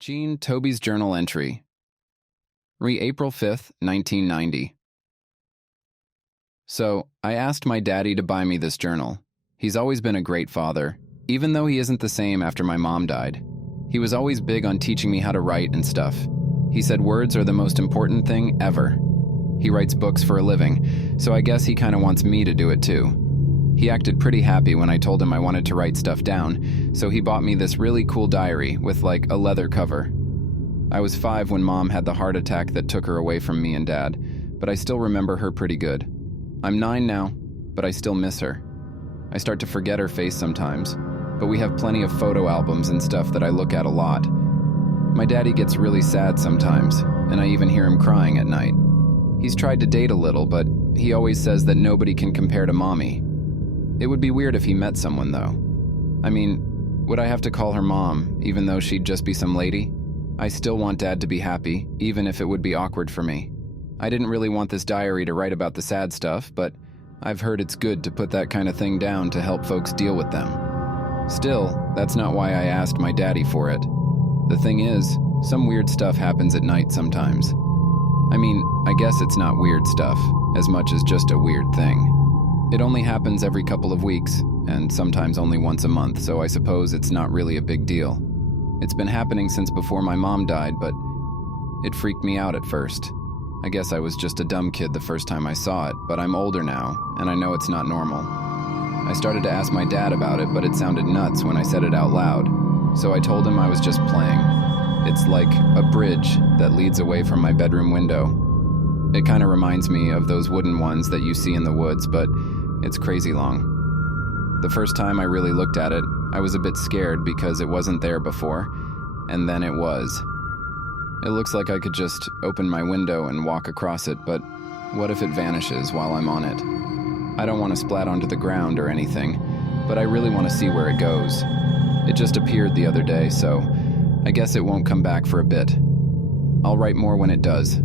Jean Toby's journal entry. April 5th, 1990. So, I asked my daddy to buy me this journal. He's always been a great father, even though he isn't the same after my mom died. He was always big on teaching me how to write and stuff. He said words are the most important thing ever. He writes books for a living, so I guess he kind of wants me to do it too. He acted pretty happy when I told him I wanted to write stuff down, so he bought me this really cool diary with like a leather cover. I was 5 when Mom had the heart attack that took her away from me and Dad, but I still remember her pretty good. I'm 9 now, but I still miss her. I start to forget her face sometimes, but we have plenty of photo albums and stuff that I look at a lot. My daddy gets really sad sometimes, and I even hear him crying at night. He's tried to date a little, but he always says that nobody can compare to Mommy. It would be weird if he met someone, though. I mean, would I have to call her Mom, even though she'd just be some lady? I still want Dad to be happy, even if it would be awkward for me. I didn't really want this diary to write about the sad stuff, but I've heard it's good to put that kind of thing down to help folks deal with them. Still, that's not why I asked my daddy for it. The thing is, some weird stuff happens at night sometimes. I mean, I guess it's not weird stuff, as much as just a weird thing. It only happens every couple of weeks, and sometimes only once a month, so I suppose it's not really a big deal. It's been happening since before my mom died, but it freaked me out at first. I guess I was just a dumb kid the first time I saw it, but I'm older now, and I know it's not normal. I started to ask my dad about it, but it sounded nuts when I said it out loud, so I told him I was just playing. It's like a bridge that leads away from my bedroom window. It kind of reminds me of those wooden ones that you see in the woods, but it's crazy long. The first time I really looked at it, I was a bit scared because it wasn't there before, and then it was. It looks like I could just open my window and walk across it, but what if it vanishes while I'm on it? I don't want to splat onto the ground or anything, but I really want to see where it goes. It just appeared the other day, so I guess it won't come back for a bit. I'll write more when it does.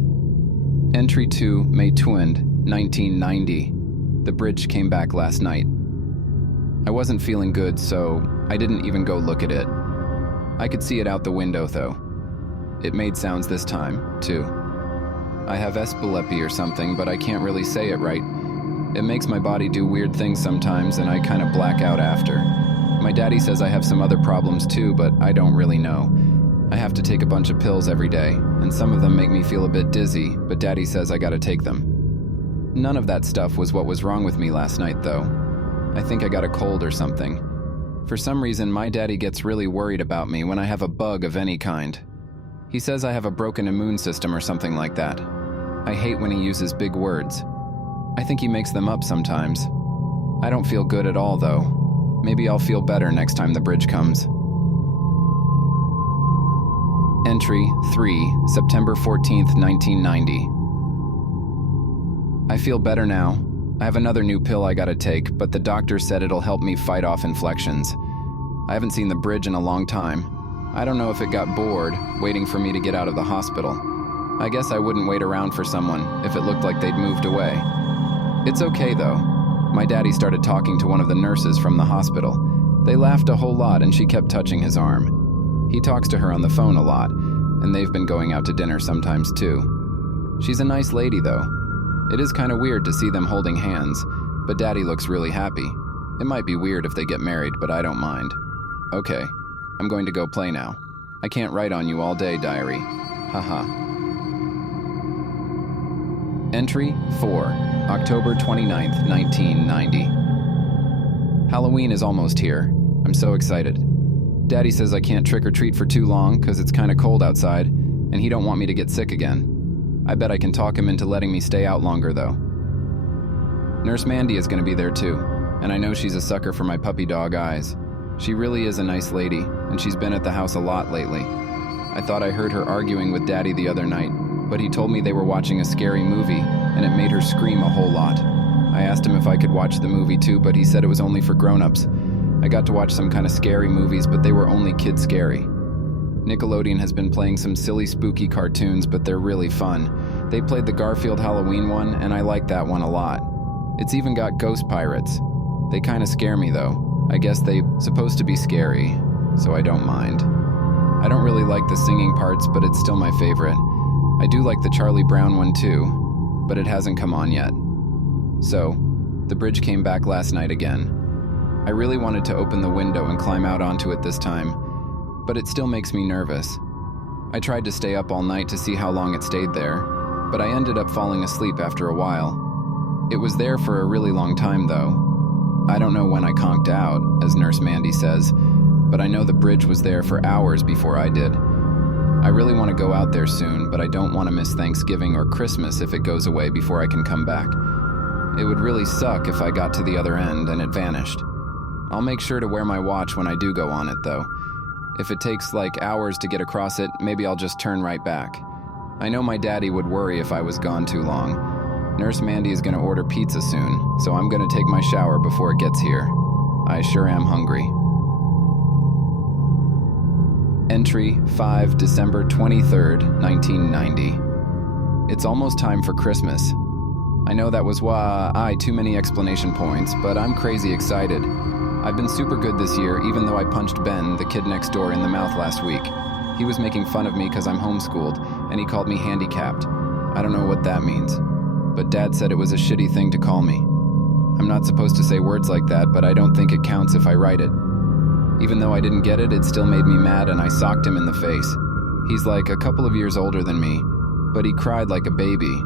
Entry 2, May 2nd, 1990. The bridge came back last night. I wasn't feeling good, so I didn't even go look at it. I could see it out the window, though. It made sounds this time, too. I have epilepsy or something, but I can't really say it right. It makes my body do weird things sometimes, and I kind of black out after. My daddy says I have some other problems too, but I don't really know. I have to take a bunch of pills every day, and some of them make me feel a bit dizzy, but Daddy says I gotta take them. None of that stuff was what was wrong with me last night, though. I think I got a cold or something. For some reason, my daddy gets really worried about me when I have a bug of any kind. He says I have a broken immune system or something like that. I hate when he uses big words. I think he makes them up sometimes. I don't feel good at all, though. Maybe I'll feel better next time the bridge comes. Entry 3, September 14th, 1990. I feel better now. I have another new pill I gotta take, but the doctor said it'll help me fight off inflections. I haven't seen the bridge in a long time. I don't know if it got bored, waiting for me to get out of the hospital. I guess I wouldn't wait around for someone if it looked like they'd moved away. It's okay, though. My daddy started talking to one of the nurses from the hospital. They laughed a whole lot and she kept touching his arm. He talks to her on the phone a lot, and they've been going out to dinner sometimes too. She's a nice lady, though. It is kind of weird to see them holding hands, but Daddy looks really happy. It might be weird if they get married, but I don't mind. Okay, I'm going to go play now. I can't write on you all day, diary. Haha. Entry 4, October 29th, 1990. Halloween is almost here. I'm so excited. Daddy says I can't trick or treat for too long because it's kind of cold outside, and he don't want me to get sick again. I bet I can talk him into letting me stay out longer, though. Nurse Mandy is going to be there too, and I know she's a sucker for my puppy dog eyes. She really is a nice lady, and she's been at the house a lot lately. I thought I heard her arguing with Daddy the other night, but he told me they were watching a scary movie, and it made her scream a whole lot. I asked him if I could watch the movie too, but he said it was only for grown-ups. I got to watch some kind of scary movies, but they were only kid scary. Nickelodeon has been playing some silly spooky cartoons, but they're really fun. They played the Garfield Halloween one, and I like that one a lot. It's even got ghost pirates. They kind of scare me though. I guess they're supposed to be scary, so I don't mind. I I don't really like the singing parts, but it's still my favorite. I do like the Charlie Brown one too, but it hasn't come on yet. So, the bridge came back last night again. I really wanted to open the window and climb out onto it this time, but it still makes me nervous. I tried to stay up all night to see how long it stayed there, but I ended up falling asleep after a while. It was there for a really long time though. I don't know when I conked out, as Nurse Mandy says, but I know the bridge was there for hours before I did. I really want to go out there soon, but I don't want to miss Thanksgiving or Christmas if it goes away before I can come back. It would really suck if I got to the other end and it vanished. I'll make sure to wear my watch when I do go on it though. If it takes like hours to get across it, maybe I'll just turn right back. I know my daddy would worry if I was gone too long. Nurse Mandy is going to order pizza soon, so I'm going to take my shower before it gets here. I sure am hungry. Entry 5 December 23rd, 1990. It's almost time for Christmas. I know that was too many explanation points, but I'm crazy excited. I've been super good this year, even though I punched Ben, the kid next door, in the mouth last week. He was making fun of me because I'm homeschooled, and he called me handicapped. I don't know what that means, but Dad said it was a shitty thing to call me. I'm not supposed to say words like that, but I don't think it counts if I write it. Even though I didn't get it, it still made me mad and I socked him in the face. He's like a couple of years older than me, but he cried like a baby.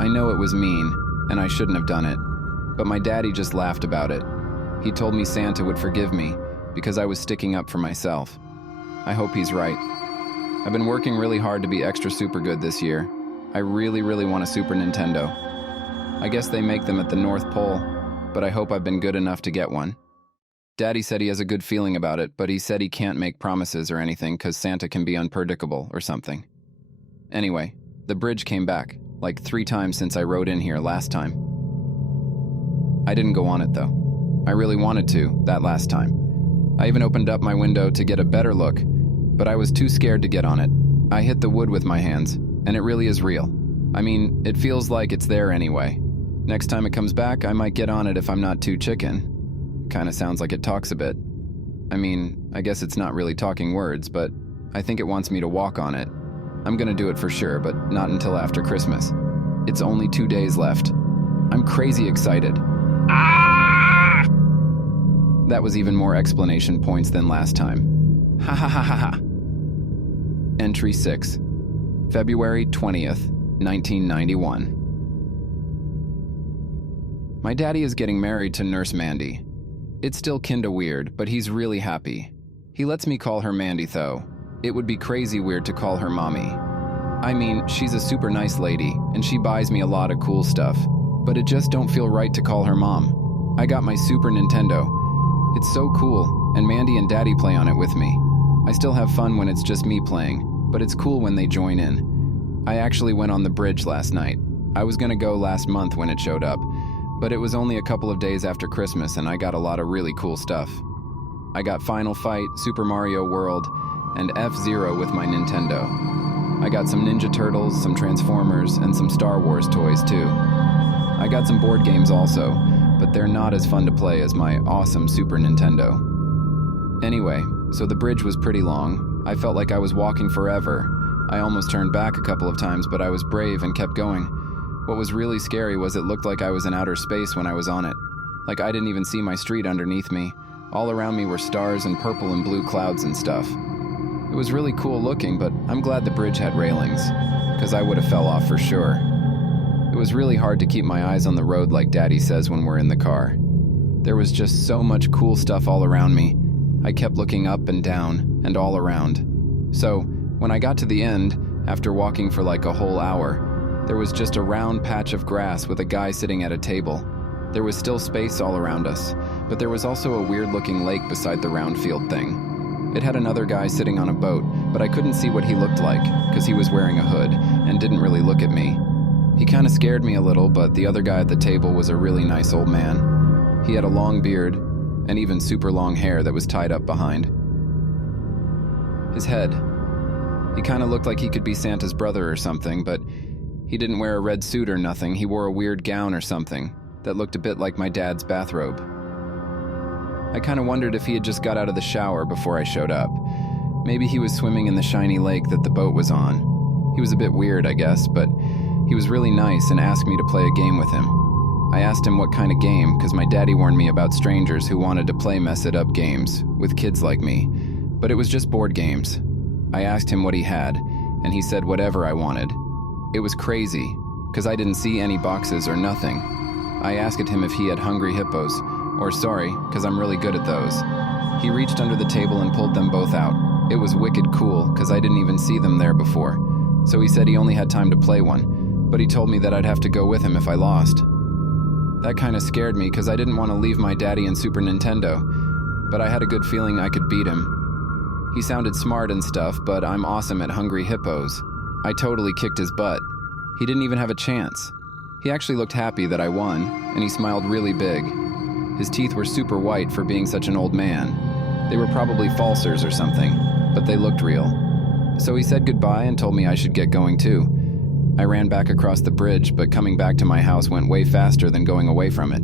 I know it was mean, and I shouldn't have done it, but my daddy just laughed about it. He told me Santa would forgive me because I was sticking up for myself. I hope he's right. I've been working really hard to be extra super good this year. I really want a Super Nintendo. I guess they make them at the North Pole, but I hope I've been good enough to get one. Daddy said he has a good feeling about it, but he said he can't make promises or anything because Santa can be unpredictable or something. Anyway, the bridge came back, like 3 times since I rode in here last time. I didn't go on it though. I really wanted to, that last time. I even opened up my window to get a better look, but I was too scared to get on it. I hit the wood with my hands, and it really is real. I mean, it feels like it's there anyway. Next time it comes back, I might get on it if I'm not too chicken. Kinda sounds like it talks a bit. I mean, I guess it's not really talking words, but I think it wants me to walk on it. I'm gonna do it for sure, but not until after Christmas. It's only 2 days left. I'm crazy excited. That was even more explanation points than last time. Ha ha ha ha ha. Entry 6. February 20th, 1991. My daddy is getting married to Nurse Mandy. It's still kinda weird, but he's really happy. He lets me call her Mandy though. It would be crazy weird to call her mommy. I mean, she's a super nice lady, and she buys me a lot of cool stuff, but it just don't feel right to call her mom. I got my Super Nintendo. It's so cool, and Mandy and Daddy play on it with me. I still have fun when it's just me playing, but it's cool when they join in. I actually went on the bridge last night. I was gonna go last month when it showed up, but it was only a couple of days after Christmas and I got a lot of really cool stuff. I got Final Fight, Super Mario World, and F-Zero with my Nintendo. I got some Ninja Turtles, some Transformers, and some Star Wars toys too. I got some board games also, but they're not as fun to play as my awesome Super Nintendo. Anyway, so the bridge was pretty long. I felt like I was walking forever. I almost turned back a couple of times, but I was brave and kept going. What was really scary was it looked like I was in outer space when I was on it. Like I didn't even see my street underneath me. All around me were stars and purple and blue clouds and stuff. It was really cool looking, but I'm glad the bridge had railings, because I would have fell off for sure. It was really hard to keep my eyes on the road like Daddy says when we're in the car. There was just so much cool stuff all around me. I kept looking up and down and all around. So, when I got to the end, after walking for like a whole hour, there was just a round patch of grass with a guy sitting at a table. There was still space all around us, but there was also a weird-looking lake beside the round field thing. It had another guy sitting on a boat, but I couldn't see what he looked like, because he was wearing a hood and didn't really look at me. He kind of scared me a little, but the other guy at the table was a really nice old man. He had a long beard, and even super long hair that was tied up behind his head. He kind of looked like he could be Santa's brother or something, but he didn't wear a red suit or nothing. He wore a weird gown or something that looked a bit like my dad's bathrobe. I kind of wondered if he had just got out of the shower before I showed up. Maybe he was swimming in the shiny lake that the boat was on. He was a bit weird, I guess, but he was really nice and asked me to play a game with him. I asked him what kind of game, because my daddy warned me about strangers who wanted to play mess-it-up games with kids like me, but it was just board games. I asked him what he had, and he said whatever I wanted. It was crazy, because I didn't see any boxes or nothing. I asked him if he had hungry hippos, or sorry, because I'm really good at those. He reached under the table and pulled them both out. It was wicked cool, because I didn't even see them there before. So he said he only had time to play one, but he told me that I'd have to go with him if I lost. That kind of scared me because I didn't want to leave my daddy and Super Nintendo, but I had a good feeling I could beat him. He sounded smart and stuff, but I'm awesome at hungry hippos. I totally kicked his butt. He didn't even have a chance. He actually looked happy that I won, and he smiled really big. His teeth were super white for being such an old man. They were probably falsers or something, but they looked real. So he said goodbye and told me I should get going too. I ran back across the bridge, but coming back to my house went way faster than going away from it.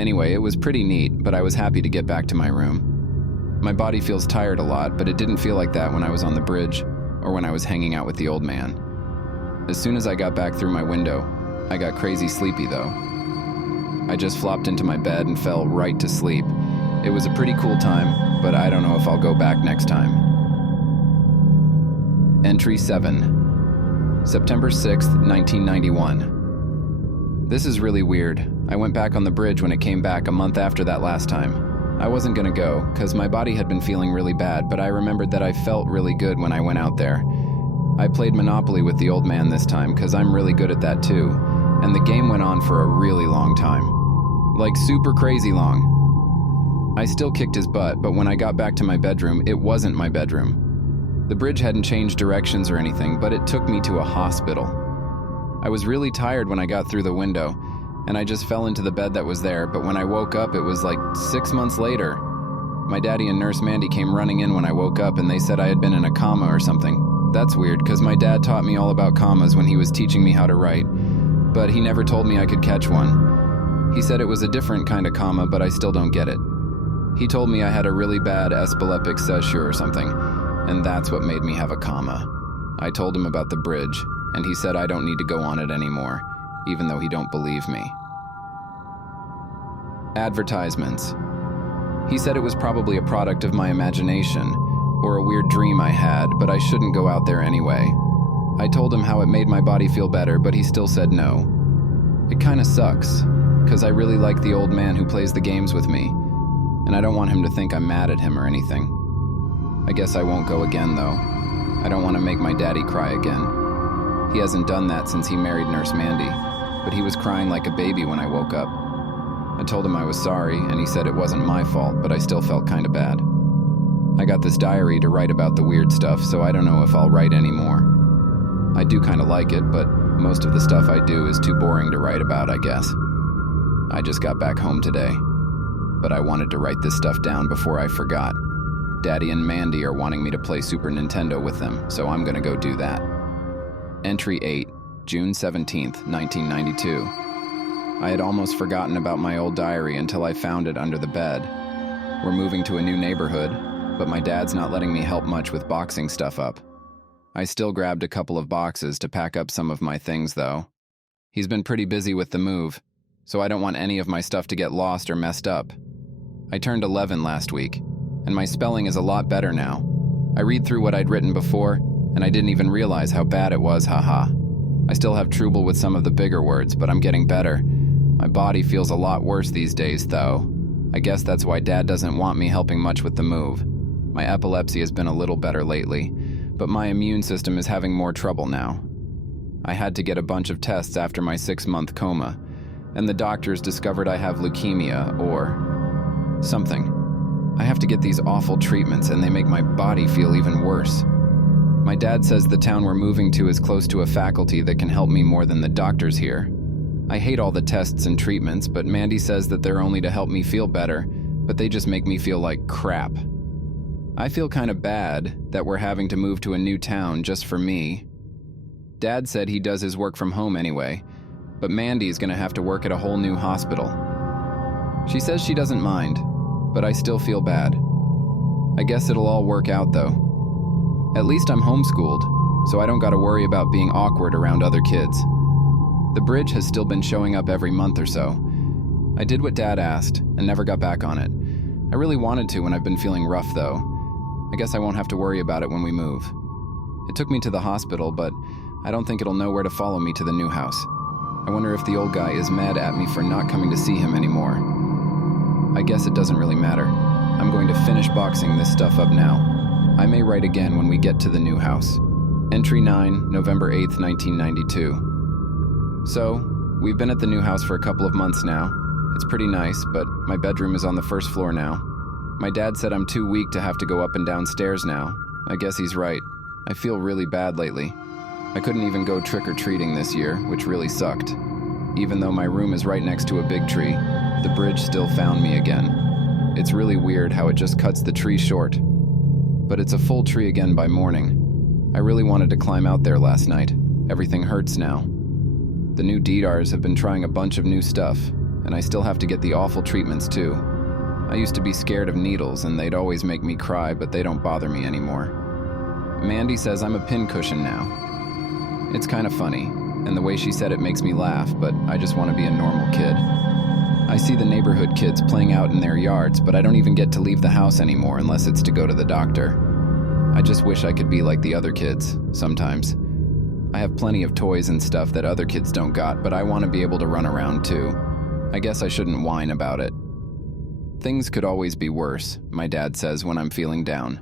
Anyway, it was pretty neat, but I was happy to get back to my room. My body feels tired a lot, but it didn't feel like that when I was on the bridge or when I was hanging out with the old man. As soon as I got back through my window, I got crazy sleepy though. I just flopped into my bed and fell right to sleep. It was a pretty cool time, but I don't know if I'll go back next time. Entry 7. September 6th, 1991. This is really weird. I went back on the bridge when it came back a month after that last time. I wasn't gonna go, because my body had been feeling really bad, but I remembered that I felt really good when I went out there. I played Monopoly with the old man this time, because I'm really good at that too, and the game went on for a really long time. Like super crazy long. I still kicked his butt, but when I got back to my bedroom, it wasn't my bedroom. The bridge hadn't changed directions or anything, but it took me to a hospital. I was really tired when I got through the window, and I just fell into the bed that was there, but when I woke up, it was like 6 months later. My daddy and Nurse Mandy came running in when I woke up, and they said I had been in a coma or something. That's weird, because my dad taught me all about commas when he was teaching me how to write, but he never told me I could catch one. He said it was a different kind of comma, but I still don't get it. He told me I had a really bad epileptic seizure or something, and that's what made me have a comma. I told him about the bridge, and he said I don't need to go on it anymore, even though he don't believe me. Advertisements. He said it was probably a product of my imagination, or a weird dream I had, but I shouldn't go out there anyway. I told him how it made my body feel better, but he still said no. It kinda sucks, because I really like the old man who plays the games with me, and I don't want him to think I'm mad at him or anything. I guess I won't go again, though. I don't want to make my daddy cry again. He hasn't done that since he married Nurse Mandy, but he was crying like a baby when I woke up. I told him I was sorry, and he said it wasn't my fault, but I still felt kinda bad. I got this diary to write about the weird stuff, so I don't know if I'll write anymore. I do kinda like it, but most of the stuff I do is too boring to write about, I guess. I just got back home today, but I wanted to write this stuff down before I forgot. Daddy and Mandy are wanting me to play Super Nintendo with them, so I'm gonna go do that. Entry 8, June 17th, 1992. I had almost forgotten about my old diary until I found it under the bed. We're moving to a new neighborhood, but my dad's not letting me help much with boxing stuff up. I still grabbed a couple of boxes to pack up some of my things, though. He's been pretty busy with the move, so I don't want any of my stuff to get lost or messed up. I turned 11 last week, and my spelling is a lot better now. I read through what I'd written before, and I didn't even realize how bad it was, haha. I still have trouble with some of the bigger words, but I'm getting better. My body feels a lot worse these days, though. I guess that's why Dad doesn't want me helping much with the move. My epilepsy has been a little better lately, but my immune system is having more trouble now. I had to get a bunch of tests after my 6-month coma, and the doctors discovered I have leukemia or something. I have to get these awful treatments, and they make my body feel even worse. My dad says the town we're moving to is close to a faculty that can help me more than the doctors here. I hate all the tests and treatments, but Mandy says that they're only to help me feel better, but they just make me feel like crap. I feel kind of bad that we're having to move to a new town just for me. Dad said he does his work from home anyway, but Mandy's gonna have to work at a whole new hospital. She says she doesn't mind, but I still feel bad. I guess it'll all work out though. At least I'm homeschooled, so I don't gotta worry about being awkward around other kids. The bridge has still been showing up every month or so. I did what Dad asked and never got back on it. I really wanted to when I've been feeling rough, though. I guess I won't have to worry about it when we move. It took me to the hospital, but I don't think it'll know where to follow me to the new house. I wonder if the old guy is mad at me for not coming to see him anymore. I guess it doesn't really matter. I'm going to finish boxing this stuff up now. I may write again when we get to the new house. Entry 9, November 8th, 1992. So, we've been at the new house for a couple of months now. It's pretty nice, but my bedroom is on the first floor now. My dad said I'm too weak to have to go up and down stairs now. I guess he's right. I feel really bad lately. I couldn't even go trick-or-treating this year, which really sucked. Even though my room is right next to a big tree, the bridge still found me again. It's really weird how it just cuts the tree short. But it's a full tree again by morning. I really wanted to climb out there last night. Everything hurts now. The new Deedars have been trying a bunch of new stuff, and I still have to get the awful treatments too. I used to be scared of needles and they'd always make me cry, but they don't bother me anymore. Mandy says I'm a pincushion now. It's kind of funny, and the way she said it makes me laugh, but I just want to be a normal kid. I see the neighborhood kids playing out in their yards, but I don't even get to leave the house anymore unless it's to go to the doctor. I just wish I could be like the other kids, sometimes. I have plenty of toys and stuff that other kids don't got, but I want to be able to run around too. I guess I shouldn't whine about it. Things could always be worse, my dad says when I'm feeling down.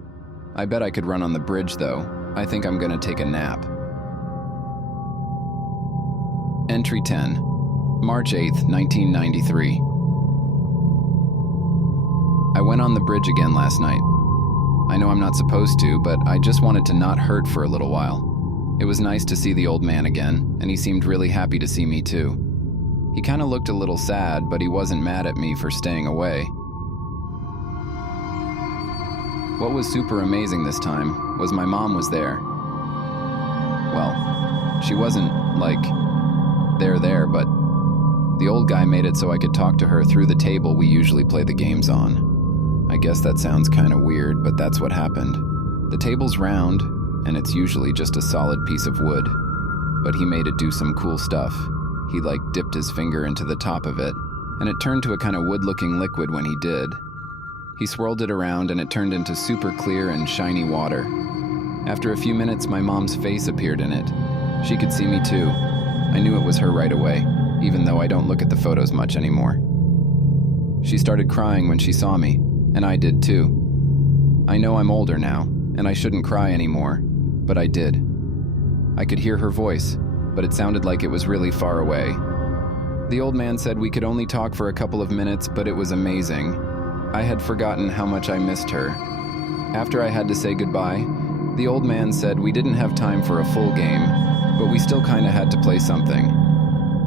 I bet I could run on the bridge though. I think I'm gonna take a nap. Entry 10, March 8th, 1993. I went on the bridge again last night. I know I'm not supposed to, but I just wanted to not hurt for a little while. It was nice to see the old man again, and he seemed really happy to see me too. He kind of looked a little sad, but he wasn't mad at me for staying away. What was super amazing this time was my mom was there. Well, she wasn't, like, there, but the old guy made it so I could talk to her through the table we usually play the games on. I guess that sounds kind of weird, but that's what happened. The table's round, and it's usually just a solid piece of wood, but he made it do some cool stuff. He dipped his finger into the top of it, and it turned to a kind of wood-looking liquid when he did. He swirled it around and it turned into super clear and shiny water. After a few minutes, my mom's face appeared in it. She could see me too. I knew it was her right away, even though I don't look at the photos much anymore. She started crying when she saw me, and I did too. I know I'm older now, and I shouldn't cry anymore, but I did. I could hear her voice, but it sounded like it was really far away. The old man said we could only talk for a couple of minutes, but it was amazing. I had forgotten how much I missed her. After I had to say goodbye, the old man said we didn't have time for a full game, but we still kinda had to play something.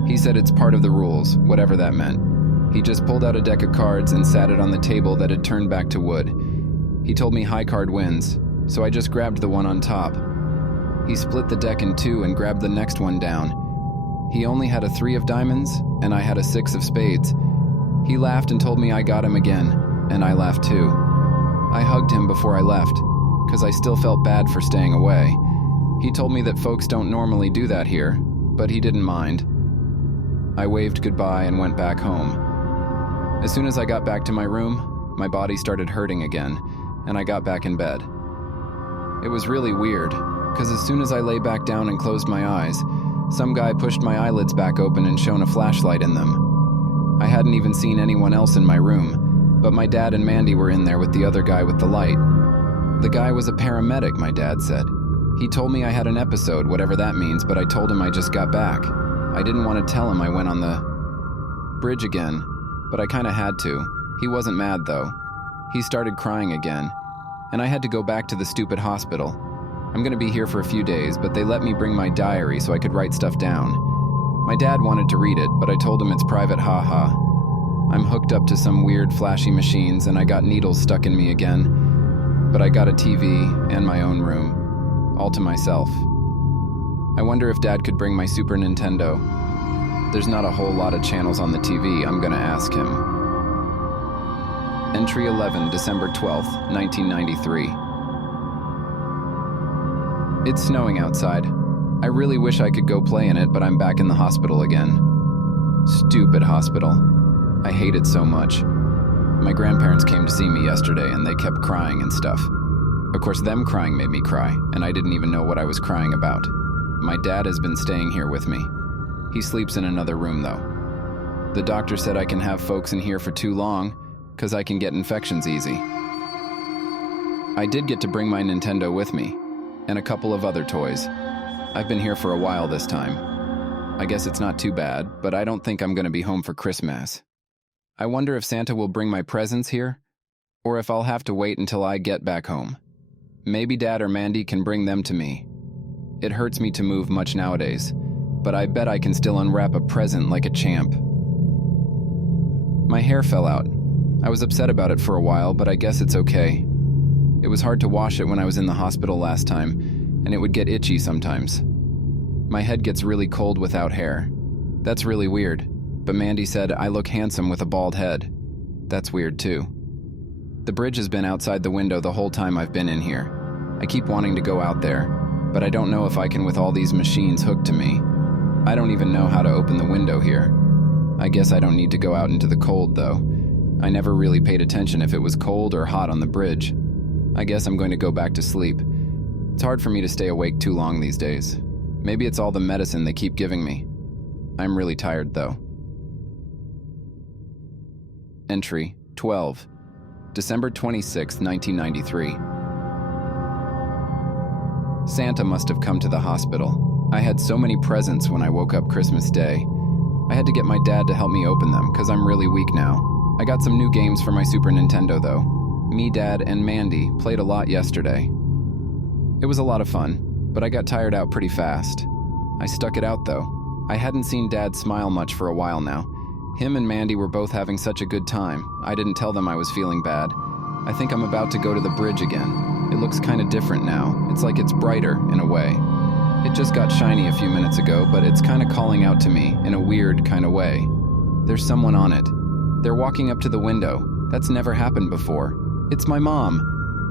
He said it's part of the rules, whatever that meant. He just pulled out a deck of cards and sat it on the table that had turned back to wood. He told me high card wins, so I just grabbed the one on top. He split the deck in two and grabbed the next one down. He only had a 3 of diamonds, and I had a 6 of spades. He laughed and told me I got him again, and I laughed too. I hugged him before I left, because I still felt bad for staying away. He told me that folks don't normally do that here, but he didn't mind. I waved goodbye and went back home. As soon as I got back to my room, my body started hurting again, and I got back in bed. It was really weird, because as soon as I lay back down and closed my eyes, some guy pushed my eyelids back open and shone a flashlight in them. I hadn't even seen anyone else in my room, but my dad and Mandy were in there with the other guy with the light. The guy was a paramedic, my dad said. He told me I had an episode, whatever that means, but I told him I just got back. I didn't want to tell him I went on the bridge again, but I kinda had to. He wasn't mad though. He started crying again, and I had to go back to the stupid hospital. I'm gonna be here for a few days, but they let me bring my diary so I could write stuff down. My dad wanted to read it, but I told him it's private, haha. I'm hooked up to some weird flashy machines and I got needles stuck in me again, but I got a TV and my own room, all to myself. I wonder if Dad could bring my Super Nintendo. There's not a whole lot of channels on the TV, I'm gonna ask him. Entry 11, December 12th, 1993. It's snowing outside. I really wish I could go play in it, but I'm back in the hospital again. Stupid hospital. I hate it so much. My grandparents came to see me yesterday and they kept crying and stuff. Of course, them crying made me cry, and I didn't even know what I was crying about. My dad has been staying here with me. He sleeps in another room, though. The doctor said I can have folks in here for too long, because I can get infections easy. I did get to bring my Nintendo with me, and a couple of other toys. I've been here for a while this time. I guess it's not too bad, but I don't think I'm going to be home for Christmas. I wonder if Santa will bring my presents here, or if I'll have to wait until I get back home. Maybe Dad or Mandy can bring them to me. It hurts me to move much nowadays, but I bet I can still unwrap a present like a champ. My hair fell out. I was upset about it for a while, but I guess it's okay. It was hard to wash it when I was in the hospital last time, and it would get itchy sometimes. My head gets really cold without hair. That's really weird, but Mandy said I look handsome with a bald head. That's weird too. The bridge has been outside the window the whole time I've been in here. I keep wanting to go out there, but I don't know if I can with all these machines hooked to me. I don't even know how to open the window here. I guess I don't need to go out into the cold, though. I never really paid attention if it was cold or hot on the bridge. I guess I'm going to go back to sleep. It's hard for me to stay awake too long these days. Maybe it's all the medicine they keep giving me. I'm really tired, though. Entry 12. December 26, 1993. Santa must have come to the hospital. I had so many presents when I woke up Christmas Day. I had to get my dad to help me open them because I'm really weak now. I got some new games for my Super Nintendo though. Me, Dad, and Mandy played a lot yesterday. It was a lot of fun, but I got tired out pretty fast. I stuck it out though. I hadn't seen Dad smile much for a while now. Him and Mandy were both having such a good time. I didn't tell them I was feeling bad. I think I'm about to go to the bridge again. It looks kind of different now. It's like it's brighter, in a way. It just got shiny a few minutes ago, but it's kind of calling out to me in a weird kind of way. There's someone on it. They're walking up to the window. That's never happened before. It's my mom.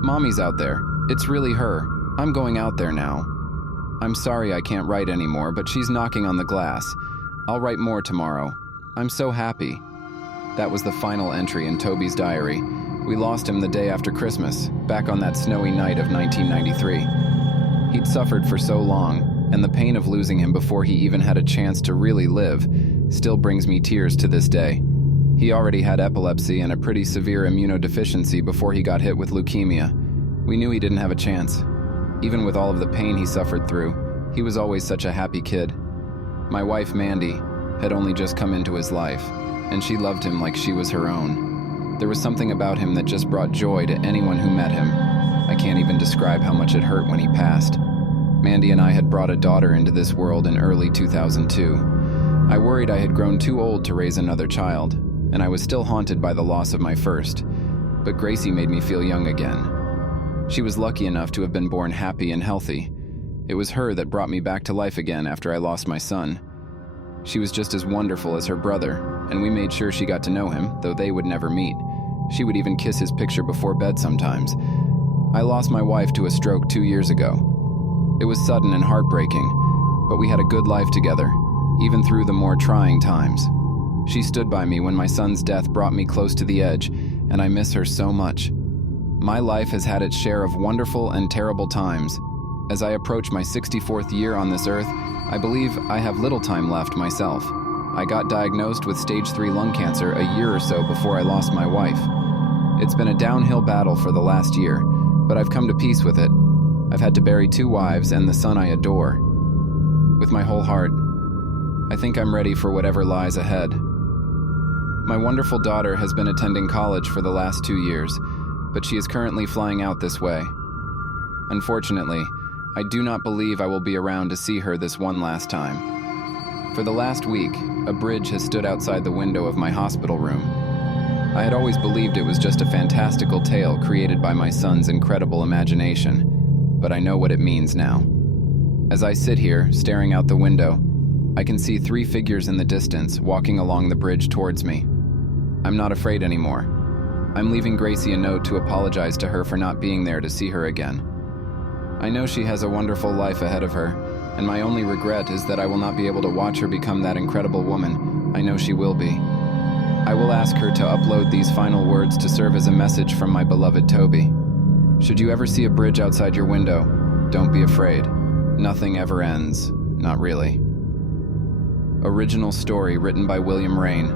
Mommy's out there. It's really her. I'm going out there now. I'm sorry I can't write anymore, but she's knocking on the glass. I'll write more tomorrow. I'm so happy. That was the final entry in Toby's diary. We lost him the day after Christmas, back on that snowy night of 1993. He'd suffered for so long, and the pain of losing him before he even had a chance to really live still brings me tears to this day. He already had epilepsy and a pretty severe immunodeficiency before he got hit with leukemia. We knew he didn't have a chance. Even with all of the pain he suffered through, he was always such a happy kid. My wife, Mandy, had only just come into his life, and she loved him like she was her own. There was something about him that just brought joy to anyone who met him. I can't even describe how much it hurt when he passed. Mandy and I had brought a daughter into this world in early 2002. I worried I had grown too old to raise another child, and I was still haunted by the loss of my first. But Gracie made me feel young again. She was lucky enough to have been born happy and healthy. It was her that brought me back to life again after I lost my son. She was just as wonderful as her brother, and we made sure she got to know him, though they would never meet. She would even kiss his picture before bed sometimes. I lost my wife to a stroke 2 years ago. It was sudden and heartbreaking, but we had a good life together, even through the more trying times. She stood by me when my son's death brought me close to the edge, and I miss her so much. My life has had its share of wonderful and terrible times. As I approach my 64th year on this earth, I believe I have little time left myself. I got diagnosed with stage 3 lung cancer a year or so before I lost my wife. It's been a downhill battle for the last year, but I've come to peace with it. I've had to bury 2 wives and the son I adore. With my whole heart, I think I'm ready for whatever lies ahead. My wonderful daughter has been attending college for the last 2 years, but she is currently flying out this way. Unfortunately, I do not believe I will be around to see her this one last time. For the last week, a bridge has stood outside the window of my hospital room. I had always believed it was just a fantastical tale created by my son's incredible imagination, but I know what it means now. As I sit here, staring out the window, I can see 3 figures in the distance walking along the bridge towards me. I'm not afraid anymore. I'm leaving Gracie a note to apologize to her for not being there to see her again. I know she has a wonderful life ahead of her, and my only regret is that I will not be able to watch her become that incredible woman I know she will be. I will ask her to upload these final words to serve as a message from my beloved Toby. Should you ever see a bridge outside your window, don't be afraid. Nothing ever ends. Not really. Original story written by William Rain.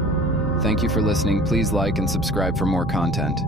Thank you for listening. Please like and subscribe for more content.